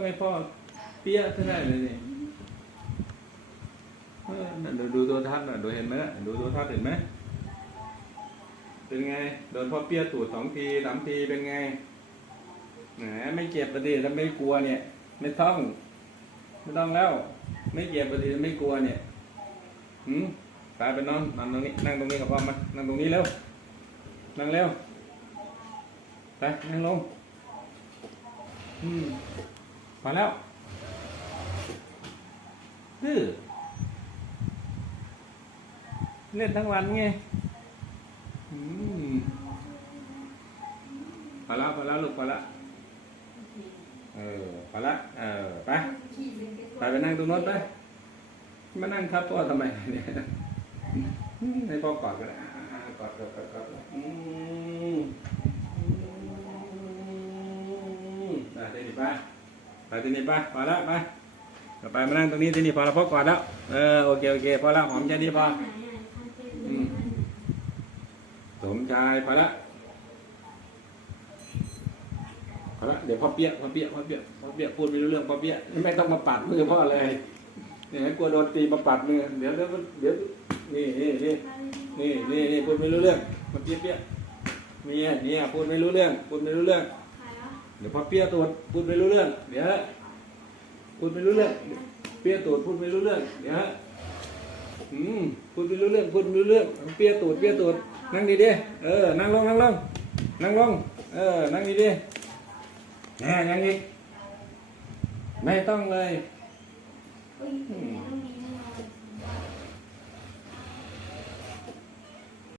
ต้องพ่อเปี้ยขึ้นได้เลยนี่เออนั่นดูดูตัวทัศน์น่ะดูเห็นไหมน่ะดูตัวทัศน์เห็นไหมเป็นไงโดนพ่อเปี้ยตูดสองทีสามทีเป็นไงแหมไม่เจ็บประเดี๋ยวไม่กลัวเนี่ย ไม่ต้อง ไม่ต้องแล้ว ไม่เจ็บประเดี๋ยวไม่กลัวเนี่ยหืมตายไปนอนนอนตรงนี้นั่งตรงนี้กับพ่อมานั่งตรงนี้เร็วนั่งเร็วไปนั่งลงอืม พอแล้วดื้อเล่นทั้งวันไงอืมพอแล้วพอแล้วลูกพอแล้วเออพอแล้วเออไปไปไปนั่งตรงโน้นไปมานั่งทับพ่อทำไมเนี่ยให้พ่อกอดก็ได้อ่ากอดกอดกอดกอดอืมอืมได้ได้ดิป้า ไปที่นี่ไปพอแล้วไปต่อไปมานั่งตรงนี้ที่นี่พอแล้วพอกอดแล้วเออโอเคโอเคพอแล้วหอมแค่นี้พออืมสมชายพอแล้วพอแล้วเดี๋ยวพ่อเปี้ยพ่อเปี้ยพ่อเปี้ยพ่อเปี้ยพูดไม่รู้เรื่องพ่อเปี้ยไม่ต้องมาปัดมือพ่อเลยเนี่ยกลัวโดนตีมาปัดมือเดี๋ยวเดี๋ยวเดี๋ยวนี่นี่นี่นี่นี่นี่พูดไม่รู้เรื่องพ่อเปี้ยเปี้ยเนี่ยเนี่ยพูดไม่รู้เรื่องพูดไม่รู้เรื่อง เดี๋ยวพอเปียตูดพูดไม่รู้เรื่อง เดี๋ยวพูดไม่รู้เรื่อง เปียตูดพูดไม่รู้เรื่อง เดี๋ยวอืมพูดไม่รู้เรื่องพูดไม่รู้เรื่อง เปียตูดเปียตูดนั่งดีดิเออ นั่งลงนั่งลงนั่งลง เออ นั่งดีดิแหน่ยังอีกไม่ต้องเลยอุ้ยแม่ต้องมี